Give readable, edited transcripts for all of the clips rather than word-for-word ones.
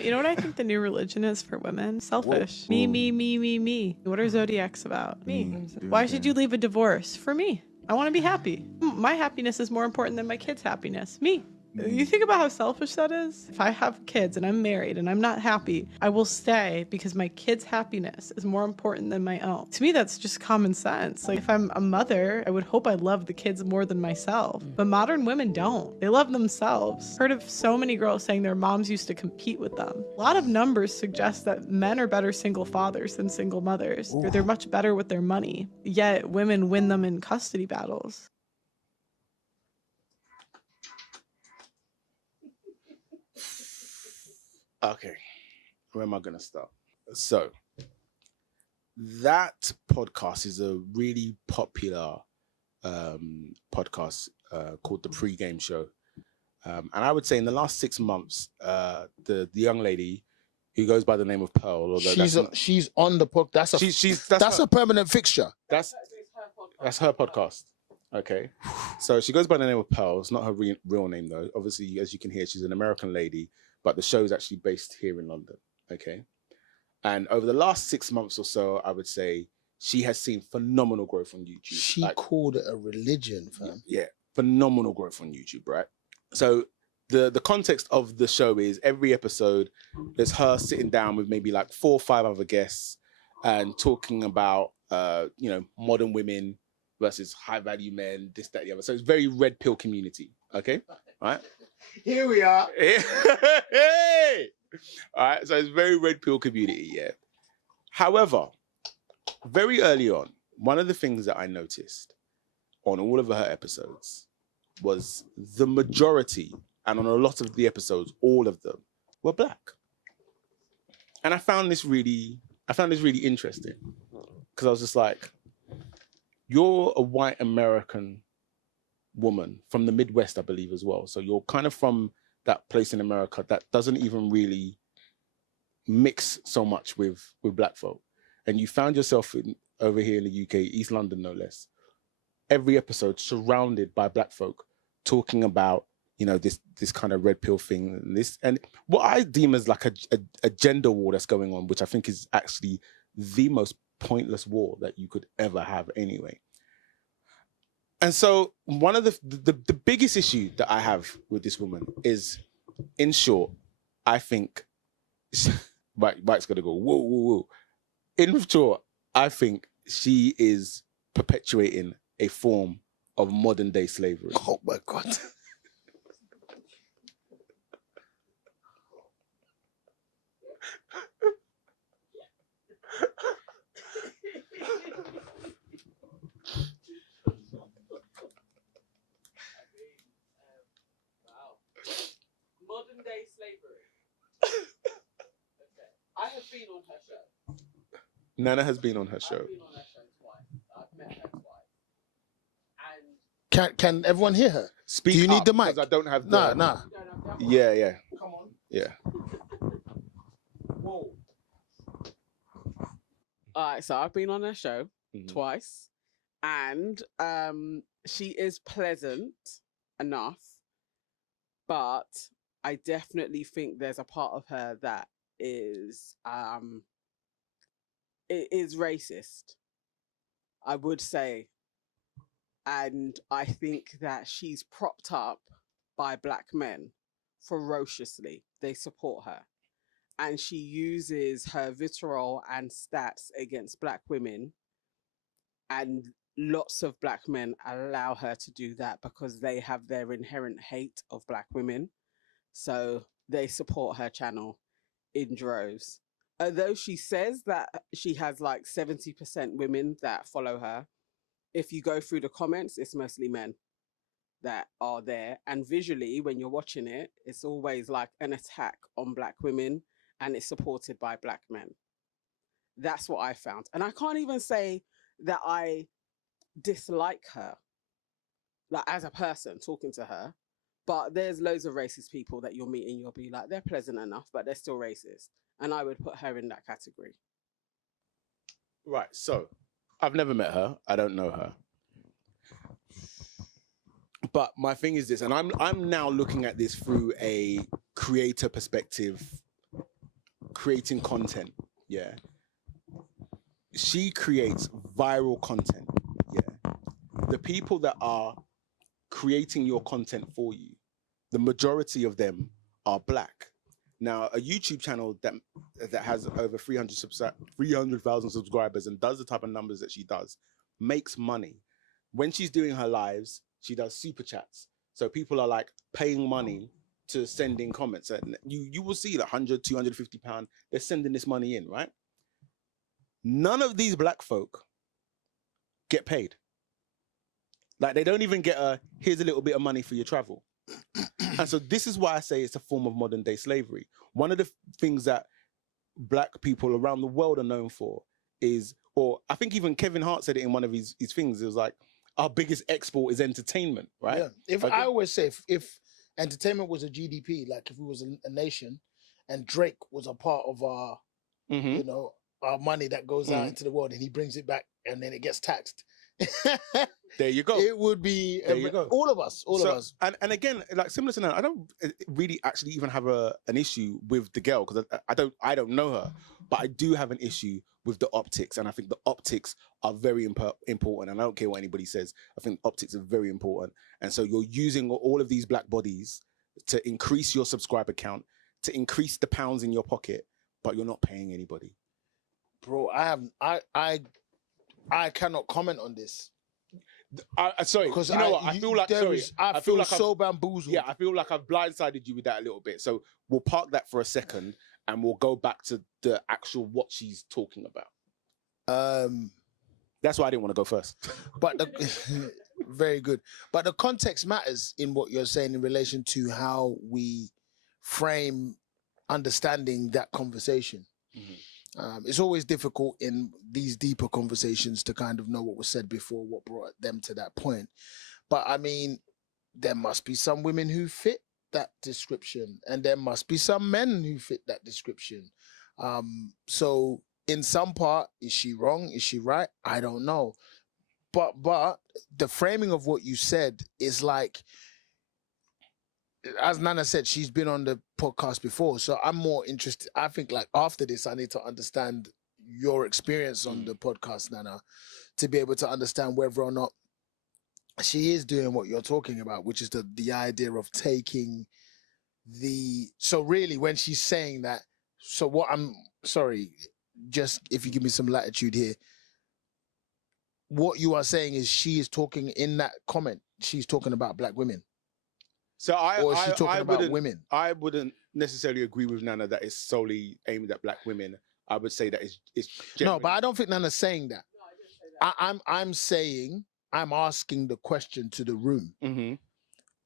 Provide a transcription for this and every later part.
You know what I think the new religion is for women? Selfish. Whoa. Me. What are zodiacs about? Me. Why should you leave a divorce? For me. I want to be happy. My happiness is more important than my kids' happiness. Me. You think about how selfish that is? If I have kids and I'm married and I'm not happy, I will stay because my kids' happiness is more important than my own. To me, that's just common sense. Like, if I'm a mother, I would hope I love the kids more than myself. But modern women don't. They love themselves. Heard of so many girls saying their moms used to compete with them. A lot of numbers suggest that men are better single fathers than single mothers. They're much better with their money. Yet women win them in custody battles. Okay, where am I going to start? So, that podcast is a really popular podcast called The Pre-Game Show. And I would say in the last 6 months, the young lady who goes by the name of Pearl, she's on the podcast. That's a permanent fixture. That's her podcast. Okay, so she goes by the name of Pearl. It's not her real name though. Obviously, as you can hear, she's an American lady, but the show is actually based here in London. Okay, and over the last 6 months or so, I would say she has seen phenomenal growth on YouTube. She called it a religion, fam. Yeah, phenomenal growth on YouTube, right? So the context of the show is every episode there's her sitting down with maybe like 4 or 5 other guests and talking about modern women versus high value men, this, that, the other. So it's very red pill community. Okay, right? Here we are. Hey! All right, so it's very red pill community, yeah. However, very early on, one of the things that I noticed on all of her episodes was the majority, and on a lot of the episodes, all of them were black. And I found this really interesting because I was just like, you're a white American woman from the Midwest, I believe, as well. So you're kind of from that place in America that doesn't even really mix so much with black folk. And you found yourself over here in the UK, East London, no less, every episode surrounded by black folk talking about, this kind of red pill thing and what I deem as like a gender war that's going on, which I think is actually the most pointless war that you could ever have anyway. And so one of the biggest issue that I have with this woman is, in short, I think Mike's gonna go whoa. In short, I think she is perpetuating a form of modern day slavery. Oh my God. Modern day slavery. Okay. I have been on her show. Nana has been on her show. I've been on her show twice. I've met her twice. And Can everyone hear her? Speak Do you need up, the mic? because I don't have Nah. Yeah. Come on. Yeah. Whoa. all right, so I've been on her show twice, and she is pleasant enough, but I definitely think there's a part of her that is it is racist, I would say. And I think that she's propped up by black men ferociously. They support her. And she uses her vitriol and stats against black women. And lots of black men allow her to do that because they have their inherent hate of black women. So they support her channel in droves. Although she says that she has like 70% women that follow her, if you go through the comments, it's mostly men that are there. And visually, when you're watching it, it's always like an attack on black women, and it's supported by black men. That's what I found. And I can't even say that I dislike her, like as a person talking to her, but there's loads of racist people that you'll meet and you'll be like, they're pleasant enough, but they're still racist. And I would put her in that category. Right, so I've never met her. I don't know her. But my thing is this, and I'm now looking at this through a creator perspective creating content, yeah, she creates viral content, yeah. The people that are creating your content for you, the majority of them are black. Now, a YouTube channel that has over 300,000 subscribers and does the type of numbers that she does, makes money. When she's doing her lives, she does super chats. So people are like paying money to send in comments, and you will see like 100, 250 pounds. They're sending this money in, right? None of these black folk get paid. Like, they don't even get here's a little bit of money for your travel. And so this is why I say it's a form of modern day slavery. One of the things that black people around the world are known for is, or I think even Kevin Hart said it in one of his things, it was like, our biggest export is entertainment, right? Yeah. If I always say, if entertainment was a GDP, like if we was a nation and Drake was a part of our, you know, our money that goes out into the world and he brings it back and then it gets taxed. There you go. It would be all of us. And again, like similar to that, I don't really actually even have an issue with the girl, because I don't know her, but I do have an issue with the optics, and I think the optics are very important. And I don't care what anybody says. I think optics are very important. And so you're using all of these black bodies to increase your subscriber count, to increase the pounds in your pocket, but you're not paying anybody. Bro, I cannot comment on this. Sorry, because you know what? I feel like I feel so bamboozled. Yeah, I feel like I've blindsided you with that a little bit. So we'll park that for a second, and we'll go back to the actual what she's talking about. That's why I didn't want to go first. But very good. But the context matters in what you're saying in relation to how we frame understanding that conversation. It's always difficult in these deeper conversations to kind of know what was said before, what brought them to that point. But I mean, there must be some women who fit that description, and there must be some men who fit that description. So in some part, is she wrong? Is she right? I don't know. But the framing of what you said is like, as Nana said, she's been on the podcast before, so I'm more interested. I think like after this, I need to understand your experience on the podcast, Nana, to be able to understand whether or not she is doing what you're talking about, which is the idea of taking so really when she's saying that, so what sorry, just if you give me some latitude here, what you are saying is she is talking in that comment, she's talking about black women. So or is she talking about women? I wouldn't necessarily agree with Nana that it's solely aimed at black women. I would say that it's no, but I don't think Nana's saying that. No, I didn't say that. I'm saying, I'm asking the question to the room.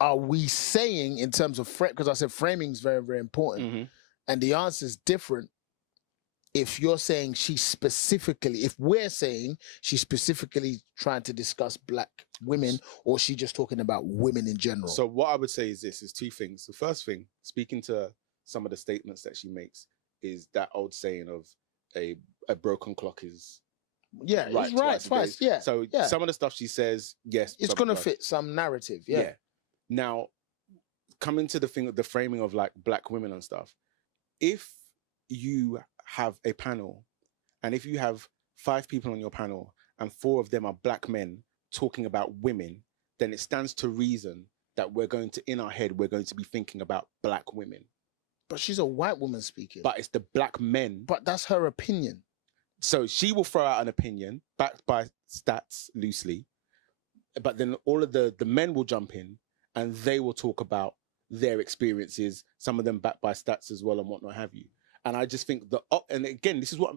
Are we saying in terms of because I said framing is very, very important, and the answer is different. If you're saying if we're saying she's specifically trying to discuss black women, or she just talking about women in general. So what I would say is this, is two things. The first thing, speaking to some of the statements that she makes, is that old saying of a broken clock is right twice. Yeah. So some of the stuff she says, yes, it's going to fit some narrative. Yeah. Now, coming to the framing of like black women and stuff, if you have a panel, and if you have 5 people on your panel and 4 of them are black men talking about women, then it stands to reason that in our head, we're going to be thinking about black women. But she's a white woman speaking. But it's the black men. But that's her opinion. So she will throw out an opinion backed by stats loosely, but then all of the men will jump in and they will talk about their experiences, some of them backed by stats as well and whatnot have you. And I just think and again, this is what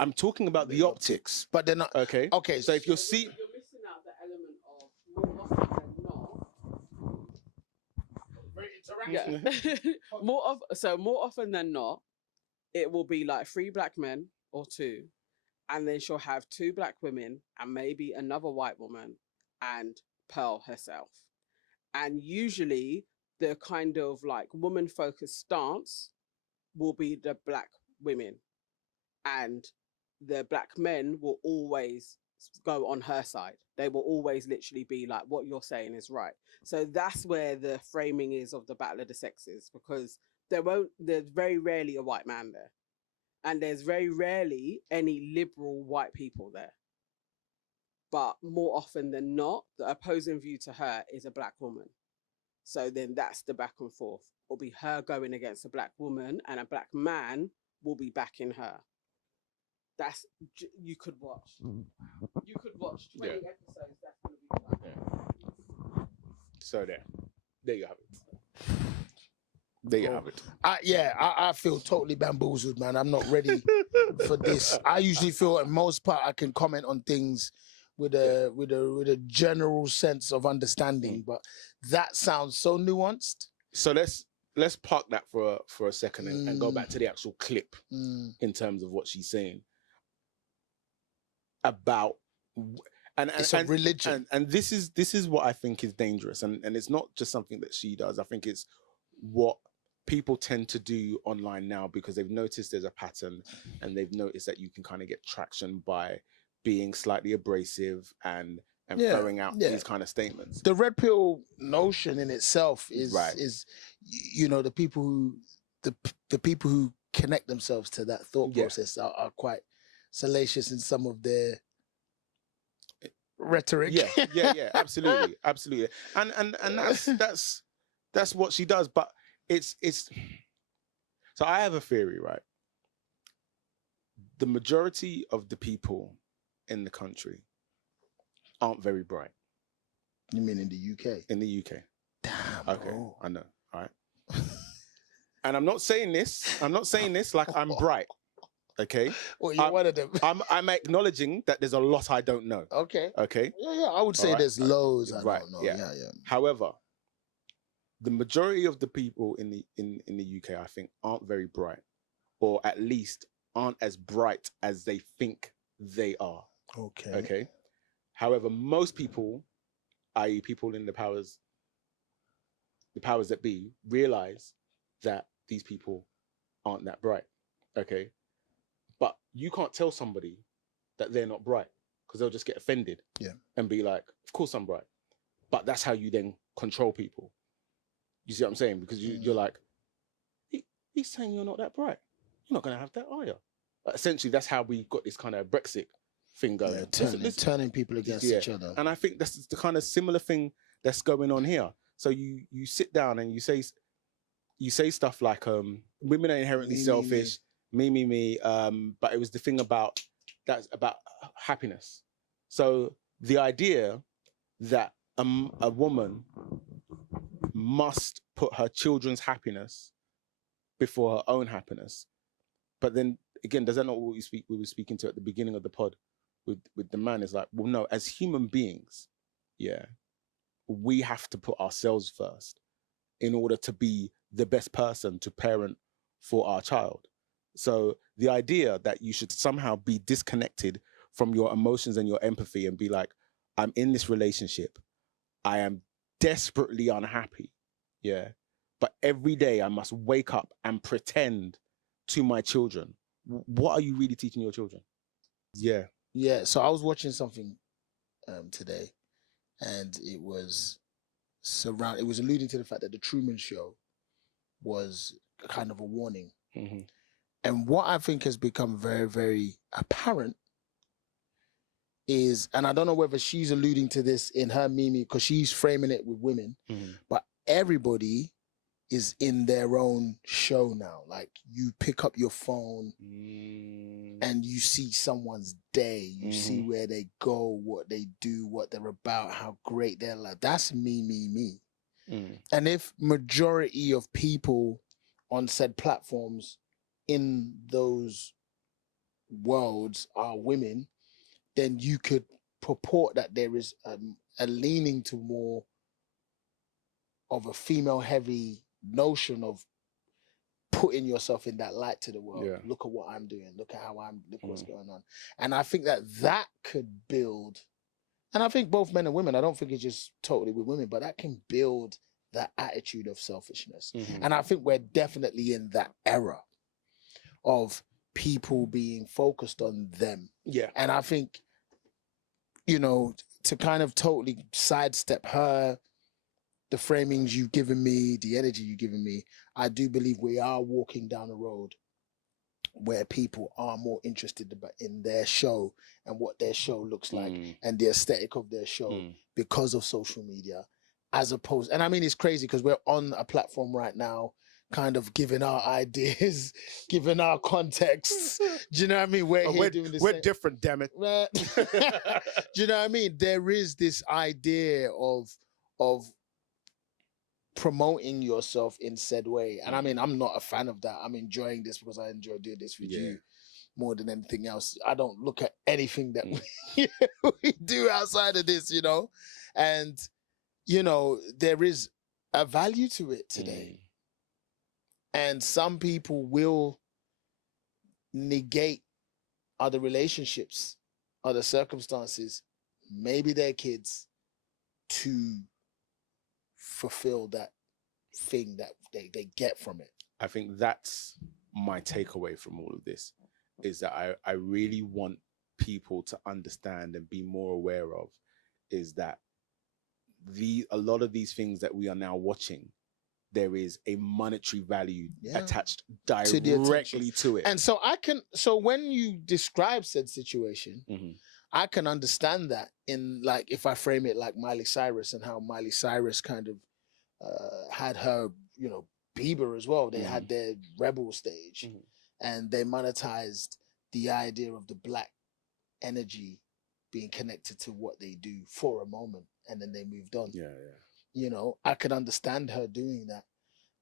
I'm talking about, the optics. But they're not. Okay. So if you're missing out the element of more often than not. Very interactive. More often than not, it will be like 3 black men or 2, and then she'll have 2 black women and maybe another white woman and Pearl herself. And usually the kind of like woman-focused stance will be the black women, and the black men will always go on her side. They will always literally be like, what you're saying is right. So that's where the framing is of the battle of the sexes, because there's very rarely a white man there. And there's very rarely any liberal white people there. But more often than not, the opposing view to her is a black woman. So then that's the back and forth. It'll be her going against a black woman, and a black man will be backing her. You could watch 20 episodes. That's going to be fun. So there you have it. There you have it. I feel totally bamboozled, man. I'm not ready for this. I usually feel, at most part, I can comment on things with a general sense of understanding, but that sounds so nuanced. So let's park that for a second and go back to the actual clip in terms of what she's saying about it's a religion, and this is what I think is dangerous, and it's not just something that she does. I think it's what people tend to do online now, because they've noticed there's a pattern, and they've noticed that you can kind of get traction by being slightly abrasive and throwing out these kind of statements. The red pill notion in itself is right. is the people who connect themselves to that thought process are quite salacious in some of their rhetoric. Yeah, absolutely. And that's what she does. But it's so I have a theory, right? The majority of the people in the country aren't very bright. You mean in the UK? In the UK. Damn. Okay, bro. I know. All right. And I'm not saying this like I'm bright. Okay. Well, you're one of them. I'm acknowledging that there's a lot I don't know. Okay. Okay. Yeah. I would say there's loads I don't know. Yeah. However, the majority of the people in the UK, I think, aren't very bright, or at least aren't as bright as they think they are. Okay. However, most people, i.e. people in the powers that be, realize that these people aren't that bright. Okay. But you can't tell somebody that they're not bright, because they'll just get offended and be like, of course I'm bright. But that's how you then control people. You see what I'm saying? Because you're like, he's saying you're not that bright. You're not going to have that, are you? But essentially, that's how we got this kind of Brexit thing going. Yeah, turning people against each other. And I think that's the kind of similar thing that's going on here. So you sit down and you say stuff like, women are inherently selfish, me. But it was the thing about happiness. So the idea that a woman must put her children's happiness before her own happiness. But then again, does that not what we were speaking to at the beginning of the pod with the man? Is like, well, no, as human beings, we have to put ourselves first in order to be the best person to parent for our child. So the idea that you should somehow be disconnected from your emotions and your empathy and be like, I'm in this relationship, I am desperately unhappy, but every day I must wake up and pretend to my children. What are you really teaching your children? So I was watching something today, and it was alluding to the fact that the Truman Show was kind of a warning. And what I think has become very, very apparent is, and I don't know whether she's alluding to this in her meme, because she's framing it with women, but everybody is in their own show now. Like, you pick up your phone and you see someone's day, you see where they go, what they do, what they're about, how great they're like. That's me. And if majority of people on said platforms in those worlds are women, then you could purport that there is a leaning to more of a female-heavy notion of putting yourself in that light to the world. Look at what I'm doing. Look at how look what's going on. And I think that could build, and I think both men and women, I don't think it's just totally with women, but that can build that attitude of selfishness. And I think we're definitely in that era of people being focused on them. And I think, to kind of totally sidestep her the framings you've given me, the energy you've given me, I do believe we are walking down a road where people are more interested in their show and what their show looks like and the aesthetic of their show because of social media, as opposed, and I mean, it's crazy because we're on a platform right now kind of giving our ideas, giving our contexts. Do you know what I mean? We're doing this. We're different, damn it. Do you know what I mean? There is this idea of promoting yourself in said way. And I mean, I'm not a fan of that. I'm enjoying this because I enjoy doing this with you more than anything else. I don't look at anything that we do outside of this, you know? And, you know, there is a value to it today. And some people will negate other relationships, other circumstances, maybe their kids, to fulfill that thing that they get from it. I think that's my takeaway from all of this, is that I really want people to understand and be more aware of is that a lot of these things that we are now watching, there is a monetary value attached directly to it. And so when you describe said situation, I can understand that in, like, if I frame it like Miley Cyrus and how Miley Cyrus kind of had her, you know, Bieber as well. They had their rebel stage and they monetized the idea of the black energy being connected to what they do for a moment and then they moved on. You know, I could understand her doing that.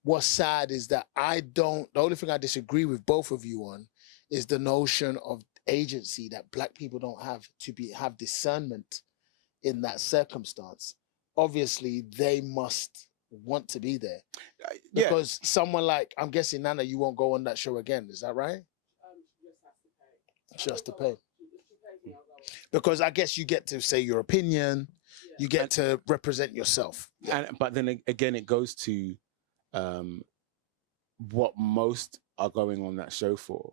What's sad is that the only thing I disagree with both of you on is the notion of agency that black people don't have to have discernment in that circumstance. Obviously, they must want to be there. Because someone like, I'm guessing, Nana, you won't go on that show again. Is that right? Just to pay. Because I guess you get to say your opinion. You get to represent yourself. But then again, it goes to what most are going on that show for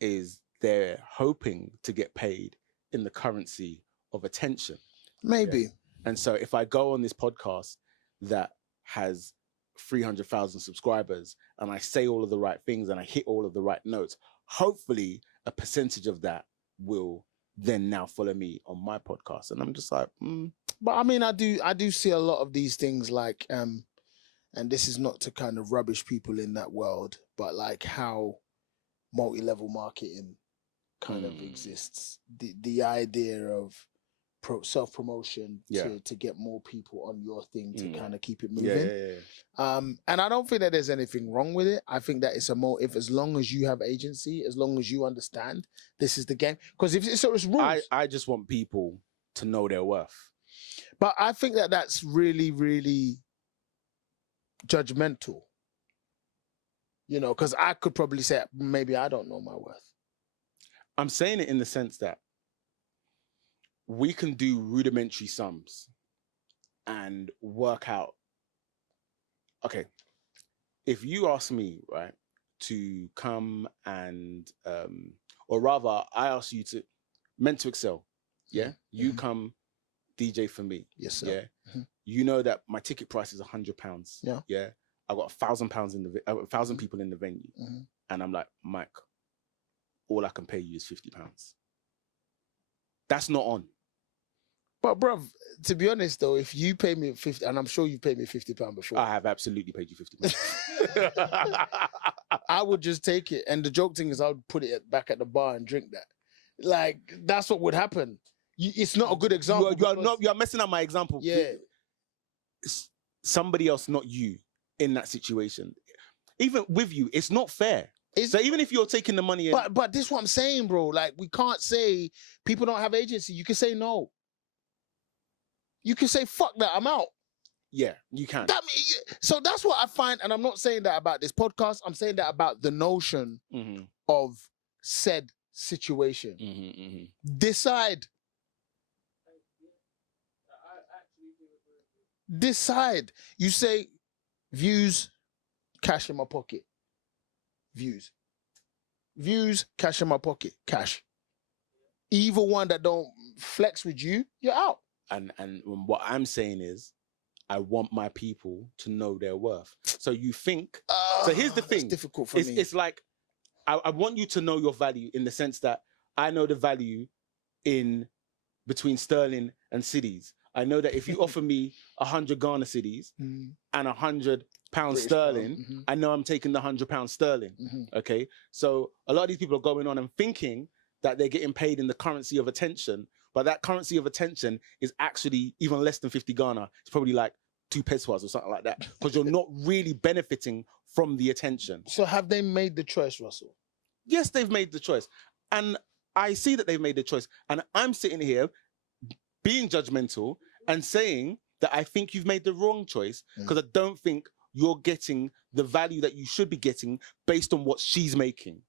is they're hoping to get paid in the currency of attention. Maybe. Yeah? And so if I go on this podcast that has 300,000 subscribers and I say all of the right things and I hit all of the right notes, hopefully a percentage of that will then now follow me on my podcast. And I'm just like, But I mean, I do see a lot of these things like, and this is not to kind of rubbish people in that world, but like how multi-level marketing kind of exists. The idea of self-promotion to get more people on your thing to kind of keep it moving. And I don't think that there's anything wrong with it. I think that it's as long as you have agency, as long as you understand this is the game. Because if it's rules. I just want people to know their worth. But I think that that's really, really judgmental. You know, because I could probably say, maybe I don't know my worth. I'm saying it in the sense that we can do rudimentary sums and work out. Okay, if you ask me, right, to come and, or rather, I ask you to, meant to excel, you come DJ for me, yes sir. You know that my ticket price is £100, I got £1,000 in the 1,000 people in the venue, and I'm like, Mike, all I can pay you is £50. That's not on. But bruv, to be honest though, if you pay me 50, and I'm sure you've paid me £50 before. I have absolutely paid you £50. I would just take it. And the joke thing is I would put it back at the bar and drink that. Like, that's what would happen. It's not a good example. You are messing up my example. Yeah. Somebody else, not you, in that situation. Even with you, it's not fair. So even if you're taking the money in... But this is what I'm saying, bro. Like, we can't say people don't have agency. You can say no. You can say, fuck that, I'm out. Yeah, you can. So that's what I find, and I'm not saying that about this podcast, I'm saying that about the notion of said situation. Decide. Decide. You say, views, cash in my pocket. Views. Views, cash in my pocket. Cash. Either one that don't flex with you, you're out. And what I'm saying is, I want my people to know their worth. So you think, so here's the thing. It's difficult for me. It's like, I want you to know your value in the sense that I know the value in between sterling and cedis. I know that if you offer me 100 Ghana cedis and 100 pounds British sterling, pound, I know I'm taking the 100 pounds sterling. Okay. So a lot of these people are going on and thinking that they're getting paid in the currency of attention, but that currency of attention is actually even less than 50 Ghana. It's probably like 2 pesos or something like that, because you're not really benefiting from the attention. So have they made the choice, Russell? Yes, they've made the choice. And I see that they've made the choice. And I'm sitting here being judgmental and saying that I think you've made the wrong choice, because I don't think you're getting the value that you should be getting based on what she's making.